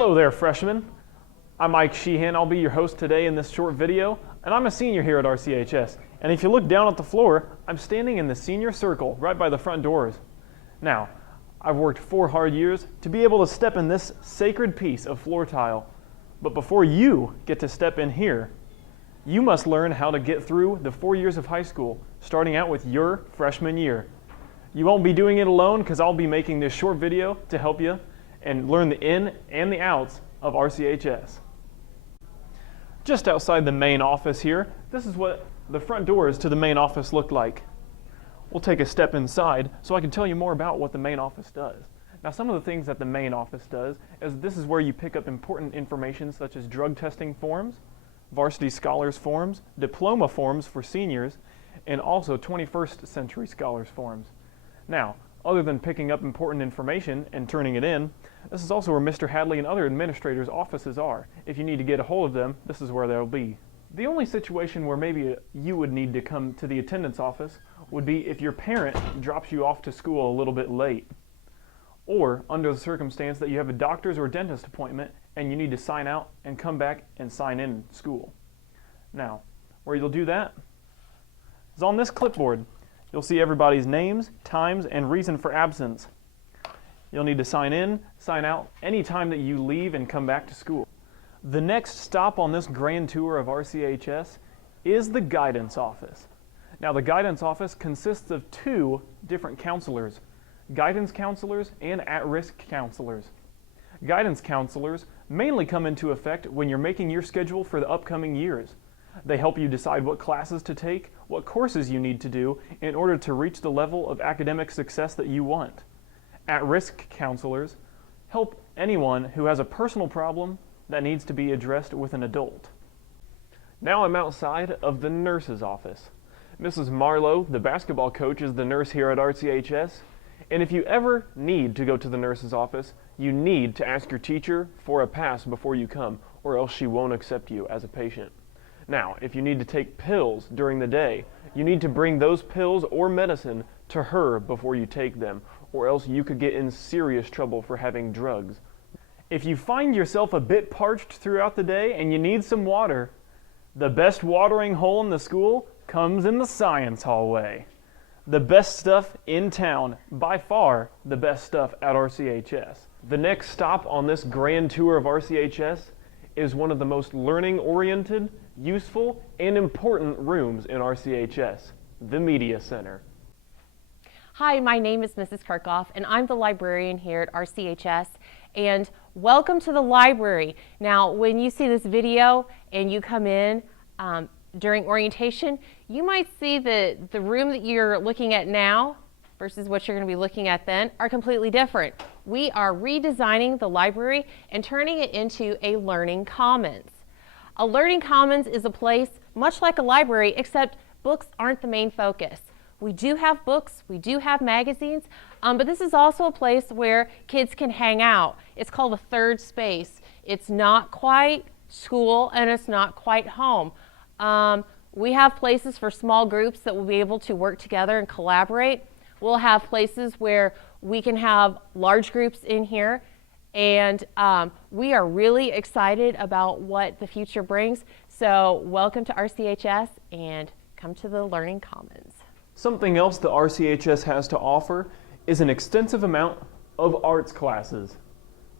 Hello there, freshmen. I'm Ike Sheehan. I'll be your host today in this short video, and I'm a senior here at RCHS. And if you look down at the floor, I'm standing in the senior circle right by the front doors. Now, I've worked 4 hard years to be able to step in this sacred piece of floor tile. But before you get to step in here, you must learn how to get through the 4 years of high school, starting out with your freshman year. You won't be doing it alone because I'll be making this short video to help you and learn the in and the outs of RCHS. Just outside the main office here, this is what the front doors to the main office look like. We'll take a step inside so I can tell you more about what the main office does. Now, some of the things that the main office does is this is where you pick up important information such as drug testing forms, varsity scholars forms, diploma forms for seniors, and also 21st century scholars forms. Now, other than picking up important information and turning it in, this is also where Mr. Hadley and other administrators' offices are. If you need to get a hold of them, this is where they'll be. The only situation where maybe you would need to come to the attendance office would be if your parent drops you off to school a little bit late, or under the circumstance that you have a doctor's or dentist appointment and you need to sign out and come back and sign in school. Now, where you'll do that is on this clipboard. You'll see everybody's names, times, and reason for absence. You'll need to sign in, sign out any time that you leave and come back to school. The next stop on this grand tour of RCHS is the guidance office. Now, the guidance office consists of 2 different counselors, guidance counselors and at-risk counselors. Guidance counselors mainly come into effect when you're making your schedule for the upcoming years. They help you decide what classes to take, what courses you need to do in order to reach the level of academic success that you want. At-risk counselors help anyone who has a personal problem that needs to be addressed with an adult. Now I'm outside of the nurse's office. Mrs. Marlowe, the basketball coach, is the nurse here at RCHS. And if you ever need to go to the nurse's office, you need to ask your teacher for a pass before you come, or else she won't accept you as a patient. Now, if you need to take pills during the day, you need to bring those pills or medicine to her before you take them, or else you could get in serious trouble for having drugs. If you find yourself a bit parched throughout the day and you need some water, the best watering hole in the school comes in the science hallway. The best stuff in town, by far the best stuff at RCHS. The next stop on this grand tour of RCHS is one of the most learning-oriented, useful, and important rooms in RCHS, the Media Center. Hi, my name is Mrs. Kirkhoff, and I'm the librarian here at RCHS, and welcome to the library. Now, when you see this video and you come in during orientation, you might see that the room that you're looking at now versus what you're going to be looking at then are completely different. We are redesigning the library and turning it into a learning commons. A learning commons is a place much like a library, except books aren't the main focus. We do have books, we do have magazines, but this is also a place where kids can hang out. It's called a third space. It's not quite school and it's not quite home. We have places for small groups that will be able to work together and collaborate. We'll have places where we can have large groups in here, and we are really excited about what the future brings. So welcome to RCHS and come to the Learning Commons. Something else that RCHS has to offer is an extensive amount of arts classes.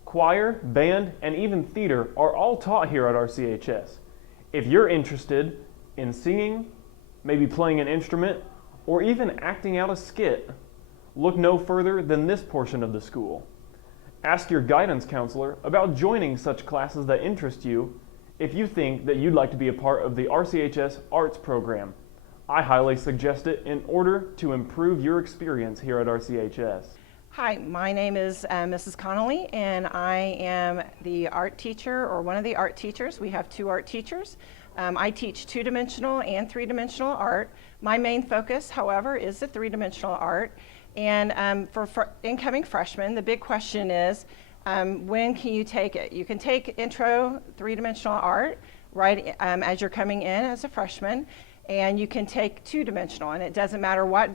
Choir, band, and even theater are all taught here at RCHS. If you're interested in singing, maybe playing an instrument, or even acting out a skit, look no further than this portion of the school. Ask your guidance counselor about joining such classes that interest you if you think that you'd like to be a part of the RCHS Arts program. I highly suggest it in order to improve your experience here at RCHS. Hi, my name is Mrs. Connolly, and I am the art teacher, or one of the art teachers. We have 2 art teachers. I teach 2-dimensional and 3-dimensional art. My main focus, however, is the 3-dimensional art. And for incoming freshmen, the big question is, when can you take it? You can take intro 3-dimensional art right as you're coming in as a freshman. And you can take two-dimensional, and it doesn't matter what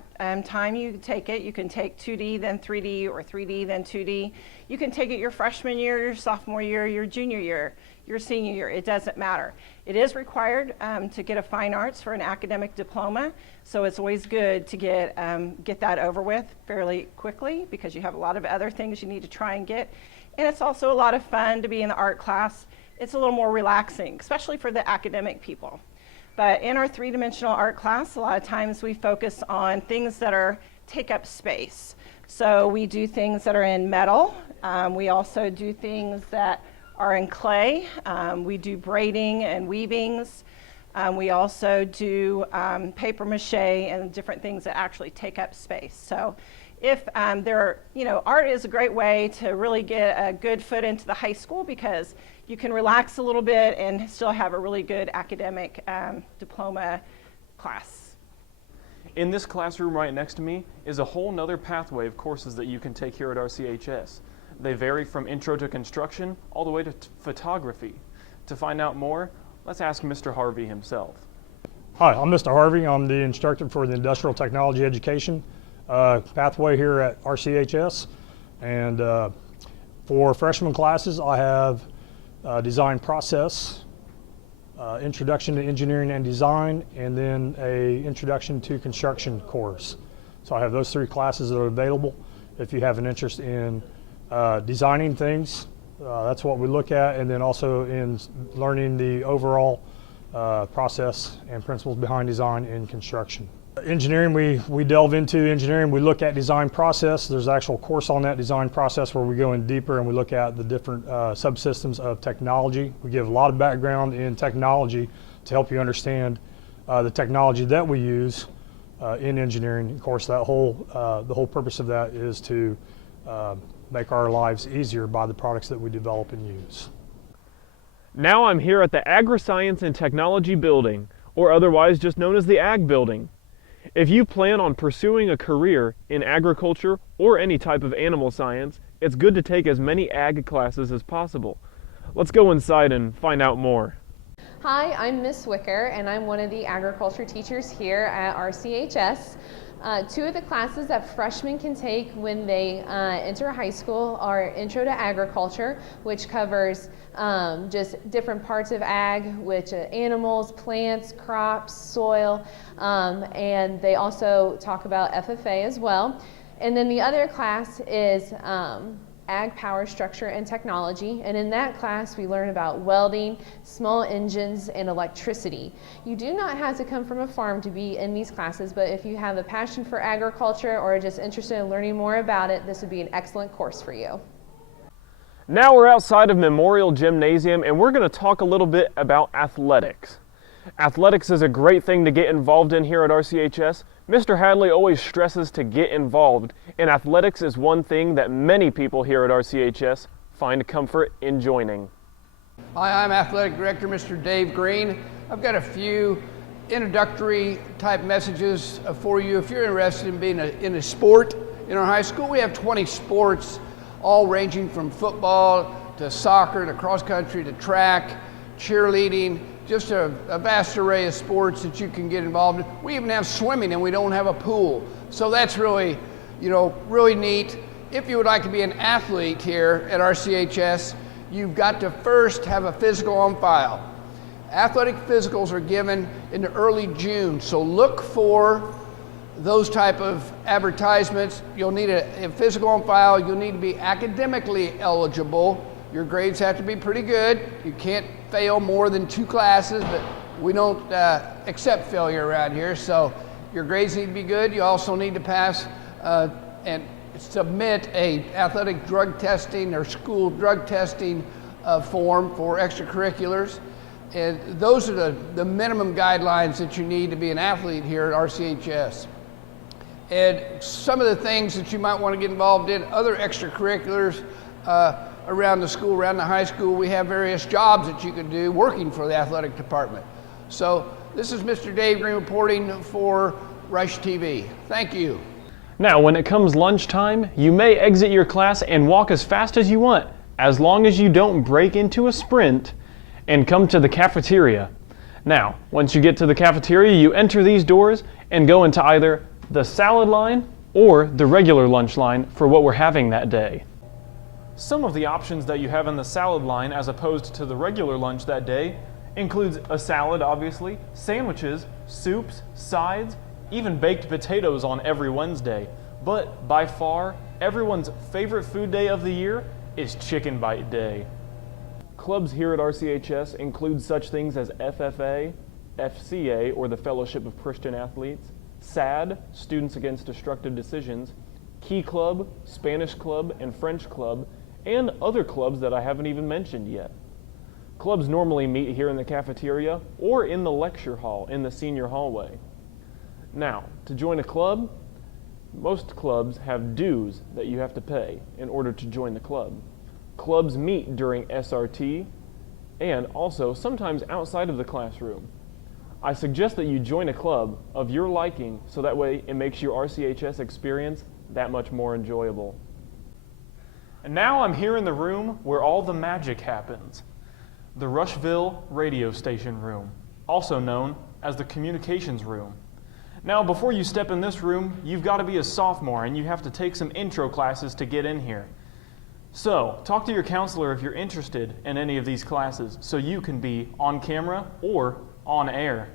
time you take it. You can take 2D, then 3D, or 3D, then 2D. You can take it your freshman year, your sophomore year, your junior year, your senior year. It doesn't matter. It is required to get a fine arts for an academic diploma, so it's always good to get that over with fairly quickly because you have a lot of other things you need to try and get. And it's also a lot of fun to be in the art class. It's a little more relaxing, especially for the academic people. But in our three-dimensional art class, a lot of times we focus on things that take up space. So we do things that are in metal. We also do things that are in clay. We do braiding and weavings. We also do paper mache and different things that actually take up space. So if art is a great way to really get a good foot into the high school because you can relax a little bit and still have a really good academic diploma class. In this classroom right next to me is a whole nother pathway of courses that you can take here at RCHS. They vary from intro to construction all the way to photography. To find out more, let's ask Mr. Harvey himself. Hi, I'm Mr. Harvey. I'm the instructor for the Industrial Technology Education pathway here at RCHS. And for freshman classes, I have design process, introduction to engineering and design, and then a introduction to construction course. So I have those three classes that are available. If you have an interest in designing things, that's what we look at, and then also in learning the overall process and principles behind design in construction. Engineering, we delve into engineering. We look at design process. There's an actual course on that design process where we go in deeper and we look at the different subsystems of technology. We give a lot of background in technology to help you understand the technology that we use in engineering. Of course, the whole purpose of that is to make our lives easier by the products that we develop and use. Now I'm here at the Agri-Science and Technology Building, or otherwise just known as the Ag Building. If you plan on pursuing a career in agriculture or any type of animal science, it's good to take as many ag classes as possible. Let's go inside and find out more. Hi, I'm Miss Wicker, and I'm one of the agriculture teachers here at RCHS. Two of the classes that freshmen can take when they enter high school are Intro to Agriculture, which covers just different parts of ag, which animals, plants, crops, soil, and they also talk about FFA as well. And then the other class is Ag Power Structure and Technology, and in that class we learn about welding, small engines, and electricity. You do not have to come from a farm to be in these classes, but if you have a passion for agriculture or are just interested in learning more about it, this would be an excellent course for you. Now we're outside of Memorial Gymnasium and we're going to talk a little bit about athletics. Athletics is a great thing to get involved in here at RCHS. Mr. Hadley always stresses to get involved, and athletics is one thing that many people here at RCHS find comfort in joining. Hi, I'm Athletic Director Mr. Dave Green. I've got a few introductory type messages for you. If you're interested in being in a sport in our high school, we have 20 sports, all ranging from football to soccer to cross country to track, cheerleading, just a vast array of sports that you can get involved in. We even have swimming and we don't have a pool. So that's really, really neat. If you would like to be an athlete here at RCHS, you've got to first have a physical on file. Athletic physicals are given in early June, so look for those type of advertisements. You'll need a physical on file. You'll need to be academically eligible. Your grades have to be pretty good. You can't fail more than 2 classes, but we don't accept failure around here, so your grades need to be good. You also need to pass and submit a athletic drug testing or school drug testing form for extracurriculars. And those are the minimum guidelines that you need to be an athlete here at RCHS. And some of the things that you might want to get involved in, other extracurriculars around the school, around the high school, we have various jobs that you can do working for the athletic department. So this is Mr. Dave Green reporting for Rush TV. Thank you. Now, when it comes lunchtime, you may exit your class and walk as fast as you want, as long as you don't break into a sprint and come to the cafeteria. Now, once you get to the cafeteria, you enter these doors and go into either the salad line or the regular lunch line for what we're having that day. Some of the options that you have in the salad line as opposed to the regular lunch that day includes a salad, obviously, sandwiches, soups, sides, even baked potatoes on every Wednesday. But by far, everyone's favorite food day of the year is Chicken Bite Day. Clubs here at RCHS include such things as FFA, FCA, or the Fellowship of Christian Athletes, SAD, Students Against Destructive Decisions, Key Club, Spanish Club, and French Club, and other clubs that I haven't even mentioned yet. Clubs normally meet here in the cafeteria or in the lecture hall in the senior hallway. Now, to join a club, most clubs have dues that you have to pay in order to join the club. Clubs meet during SRT and also sometimes outside of the classroom. I suggest that you join a club of your liking so that way it makes your RCHS experience that much more enjoyable. And now I'm here in the room where all the magic happens, the Rushville radio station room, also known as the communications room. Now, before you step in this room, you've got to be a sophomore and you have to take some intro classes to get in here. So, talk to your counselor if you're interested in any of these classes so you can be on camera or on air.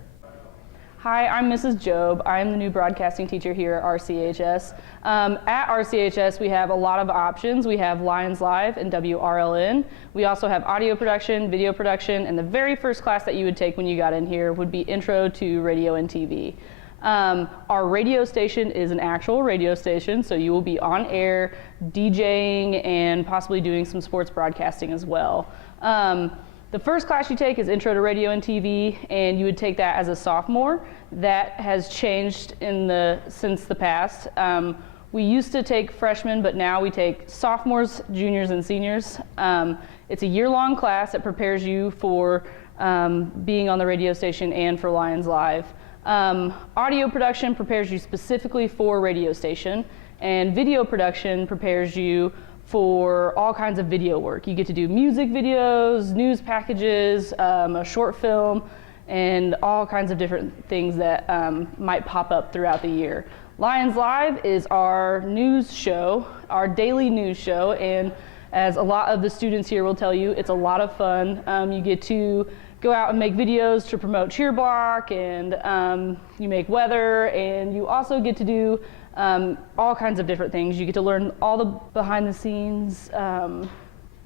Hi, I'm Mrs. Job. I'm the new broadcasting teacher here at RCHS. At RCHS, we have a lot of options. We have Lions Live and WRLN. We also have audio production, video production, and the very first class that you would take when you got in here would be Intro to Radio and TV. Our radio station is an actual radio station, so you will be on air, DJing, and possibly doing some sports broadcasting as well. The first class you take is Intro to Radio and TV, and you would take that as a sophomore. That has changed since the past. We used to take freshmen, but now we take sophomores, juniors, and seniors. It's a year-long class that prepares you for being on the radio station and for Lions Live. Audio production prepares you specifically for radio station, and video production prepares you for all kinds of video work. You get to do music videos, news packages, a short film, and all kinds of different things that might pop up throughout the year. Lions Live is our news show, our daily news show, and as a lot of the students here will tell you, it's a lot of fun. You get to go out and make videos to promote Cheer Block, and you make weather, and you also get to do all kinds of different things. You get to learn all the behind the scenes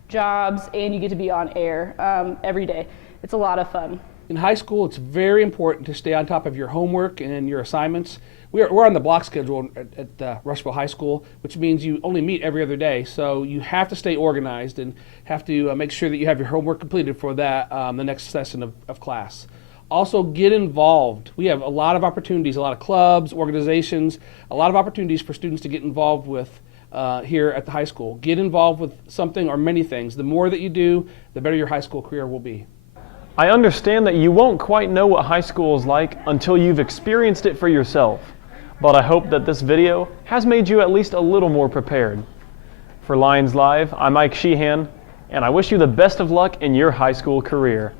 jobs, and you get to be on air every day. It's a lot of fun. In high school, it's very important to stay on top of your homework and your assignments. We're on the block schedule at Rushville High School, which means you only meet every other day. So you have to stay organized and have to make sure that you have your homework completed for that the next session of class. Also, get involved. We have a lot of opportunities, a lot of clubs, organizations, a lot of opportunities for students to get involved with here at the high school. Get involved with something or many things. The more that you do, the better your high school career will be. I understand that you won't quite know what high school is like until you've experienced it for yourself, but I hope that this video has made you at least a little more prepared. For Lions Live, I'm Ike Sheehan, and I wish you the best of luck in your high school career.